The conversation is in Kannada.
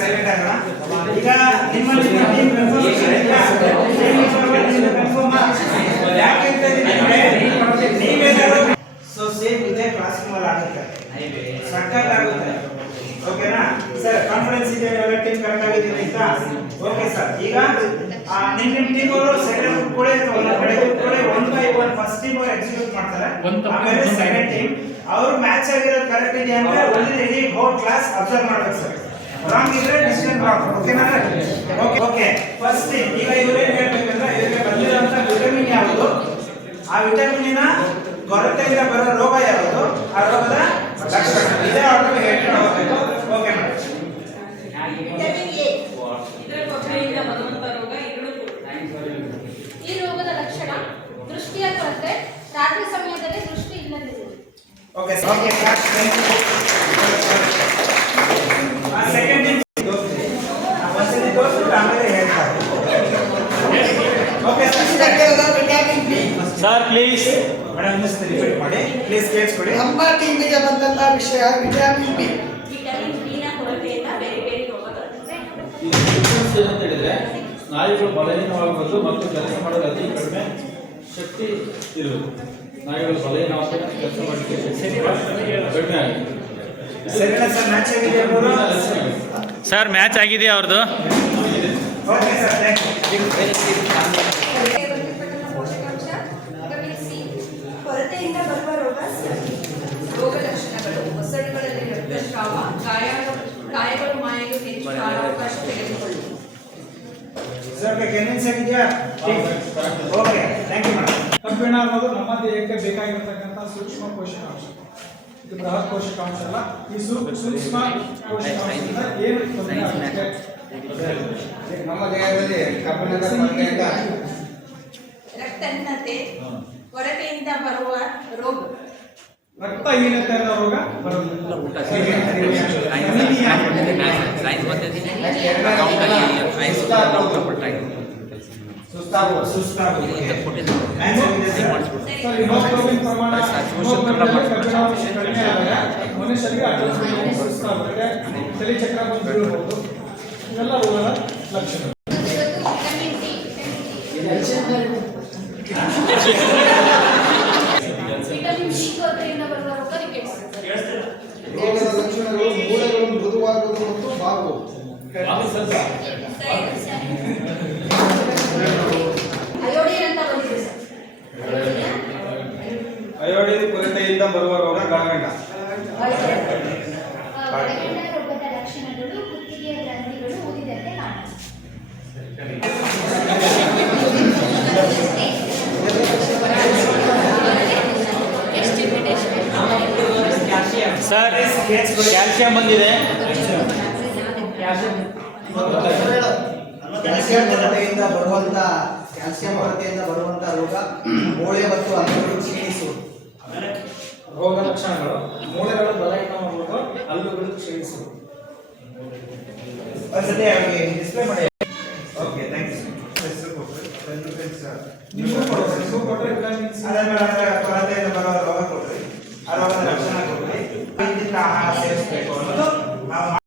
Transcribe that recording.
ಸೈಲೆಂಟ್ ಆಗೋಣ. ಈಗ ನಿಮ್ಮಲ್ಲಿ ಟೀಮ್ ಯಾಕೆ ನೀವೇನಾದ್ರು ಸೊ ಸೇಮ್ ಇದೆ ಕ್ಲಾಸಿಂಗ್ ಅಲ್ಲಿ ಆಗುತ್ತೆ, ಸಕ್ಕತ್ ಆಗುತ್ತೆ. ಓಕೆನಾ ಸರ್? ಕಾನ್ಫಿಡೆನ್ಸ್ ಇದೆ, ಎಲ್ಲ ಟೀಮ್ ಕರೆಕ್ಟ್ ಆಗಿದ್ದೀರಿ ಅಂತ? Okay sir. ಈಗ ನಿಮ್ಮ ಟೀಮ್ ಅವರು ಸೆಕೆಂಡ್ ಗ್ರೂಪ್ ಕೂಡ ಒಂದು ಕಡೆ ಕೂಡ 1 by 1 ಫಸ್ಟ್ ಟೀಮ್ ಅವರು ಎಕ್ಸಿಕ್ಯೂಟ್ ಮಾಡ್ತಾರೆ, ಆಮೇಲೆ ಸೆಕೆಂಡ್ ಟೀಮ್ ಅವರು ಮ್ಯಾಚ್ ಆಗಿರೋದು ಕರೆಕ್ಟ್ ಇದೆ ಅಂದ್ರೆ ಓನ್ಲಿ ಇಡೀ ಹೋಲ್ ಕ್ಲಾಸ್ ಅಬ್ಸರ್ವ್ ಮಾಡ್ಬೇಕು ಸರ್. ರಾಂಗ್ ಇದ್ರೆ ಡಿಸಿಷನ್ ರಾಂಗ್. ಓಕೆನಾ? Okay okay. ಫಸ್ಟ್ ಟೀಮ್ ಈಗ ಇವರೇನು ಹೇಳ್ಬೇಕಂದ್ರೆ ಇವರಿಗೆ ಬಂದಿರುವಂತ ವಿಟಮಿನ್ ಯಾವುದು, ಆ ವಿಟಮಿನಿನ ಕೊರತೆಯಿಂದ ಬರೋ ರೋಗ ಯಾವುದು, ಆ ರೋಗದ ಲಕ್ಷಣ ಇದೇ ಆರ್ಡರ್ ಹೇಳ್ತಾ ಹೋಗಬೇಕು. Okay madam. ವಿಟಮಿನ್ ಎ ಇದರ ಕೊರತೆಯಿಂದ ಬರುವಂತ ರೋಗ ಇರುಳು. ಈ ರೋಗದ ಲಕ್ಷಣ ದೃಷ್ಟಿಯ ಕೊರತೆ, ರಾತ್ರಿ ಸಮಯದಲ್ಲಿ ದೃಷ್ಟಿ ಇಲ್ಲದಿರುವುದು. Okay okay class. Second team ಒಂದ್ಸತಿ ತೋರಿಸ್ಬಿಟ್ಟು ಆಮೇಲೆ ಹೇಳ್ತಾರೆ. ಓಕೆ ಸರ್ ಪ್ಲೀಸ್ ಮೇಡಮ್ ಇನ್ನೊಂದು ರಿಪೀಟ್ ಮಾಡಿ ಪ್ಲೀಸ್, ಕೇಳಿಸ್ಕೊಳ್ಳಿ. ನಮ್ಮ ಟೀಮಿಗೆ ಬಂದಂತ ವಿಷಯ ವಿಟಮಿನ್ ಬಿ. ವಿಟಮಿನ್ ಬಿ ನ ಕೊರತೆಯಿಂದ ಬೇರೆ ಬೇರೆ ರೋಗಗಳು ಅಂತ ಹೇಳಿದ್ರೆ ಸ್ನಾಯುಗಳು ಬಲಹೀನವಾಗುವುದು ಮತ್ತು ಕೆಲಸ ಮಾಡಲು ಅತಿ ಕಡಿಮೆ ಶಕ್ತಿ ಇರುವುದು. ಸ್ನಾಯುಗಳು ಬಲಹೀನವಾದ ಕೆಲಸ ಮಾಡಲಿಕ್ಕೆ ಶಕ್ತಿ ಕಡಿಮೆ ಆಗಿದೆ. ಸರಿನಾ ಸರ್? ಮ್ಯಾಚ್ ಆಗಿದೆ ಅವರು ಸರ್ ಮ್ಯಾಚ್ ಆಗಿದೆಯಾ ಅವ್ರದ್ದು? Okay sir, thank you. ಪೋಷಕಾಂಶ ವಿಟಮಿನ್ ಸಿ. ಕೊರತೆಯಿಂದ ಬರುವ ರೋಗ ಲಕ್ಷಣಗಳು ಒಸಡುಗಳಲ್ಲಿ ರಕ್ತಸ್ರಾವ, ಗಾಯಗಳು ಮಾಯಲು ಹೆಚ್ಚು ಕಾಲಾವಕಾಶ ತೆಗೆದುಕೊಳ್ಳುವುದು. ಸರ್ ಕನ್ವಿನ್ಸ್ ಆಗಿದೆಯಾ? Okay thank you madam. ಕಬ್ಬಿಣ ಅನ್ನೋದು ನಮ್ಮ ದೇಹಕ್ಕೆ ಬೇಕಾಗಿರತಕ್ಕಂಥ ಸೂಕ್ಷ್ಮ ಪೋಷಕಾಂಶ. ಇದು ಬೃಹತ್ ಪೋಷಕಾಂಶ ಅಲ್ಲ. ಈ ಸೂಕ್ಷ್ಮ ಪೋಷಕಾಂಶದಿಂದ ಏನು ತೊಂದರೆ ಆಗುತ್ತೆ? ನಮ್ಮ ದೇಹದಲ್ಲಿ ಕಬ್ಬಿಣದ ಕೊರತೆಯಿಂದ ರಕ್ತಹೀನತೆ, ಕೊರತೆಯಿಂದ ಬರುವ ರೋಗ. ರಕ್ತಹೀನತೆ ಅನ್ನೋ ರೋಗ ಬರೋದಿಲ್ಲ. ಸುಸ್ತಾಗುವುದು. ಹಿಮೋಗ್ಲೋಬಿನ್ ಪ್ರಮಾಣ ಕಬ್ಬಿಣಾಂಶ ಕಡಿಮೆ ಆದಾಗ ಮನುಷ್ಯರಿಗೆ ಅಡ್ಜಸ್ಟ್ಮೆಂಟ್ ಸುಸ್ತಾಗುತ್ತೆ, ತಲೆ ಚಕ್ರ ಬಂದು ಬೀಳಬಹುದು. ಇವೆಲ್ಲ ರೋಗದ ಲಕ್ಷಣ. Vitamin D. ವಿಟಮಿನ್ ಡಿ ಕೊರತೆಯಿಂದ ಬರುವ ರೋಗ ರಿಕೆಟ್ಸ್. ರೋಗದ ಲಕ್ಷಣಗಳು ಮೂಳೆಗಳು ಮೃದುವಾಗುವುದು ಮತ್ತು ಬಾಗುವುದು. ಅಯೋಡಿನ್ ಅಂತ ಬಂದಿದೆ ಸರ್. ಅಯೋಡಿನ್ ಕೊರತೆಯಿಂದ ಬರುವ ರೋಗ ಗಳಗಂಡ. ಗಳಗಂಡ ರೋಗದ ಲಕ್ಷಣಗಳು ಕುತ್ತಿಗೆಯ ಗ್ರಂಥಿಗಳು ಊದಿದಂತೆ ಕಾಣುತ್ತದೆ. ಸರ್ ಕ್ಯಾಲ್ಸಿಯಂ ಬಂದಿದೆ. ಕ್ಯಾಲ್ಸಿಯಂ ಕೊರತೆಯಿಂದ ಬರುವಂತ ರೋಗ ಮೂಳೆ ಮತ್ತು ಹಲ್ಲುಗಳು ಕ್ಷೀಣಿಸುವುದು. ರೋಗ ಲಕ್ಷಣಗಳು ಮೂಳೆಗಳು ಬಲಹೀನವಾಗುವುದು, ಹಲ್ಲುಗಳು ಕ್ಷೀಣಿಸುವುದು. ಒಂದ್ಸತಿ ಅವ್ರಿಗೆ ಡಿಸ್ಪ್ಲೇ ಮಾಡಿ. Okay thank you sir. ನೀವು ಕೊಟ್ಟರೆ ವಿಟಮಿನ್ ಸಿ ಅದೇ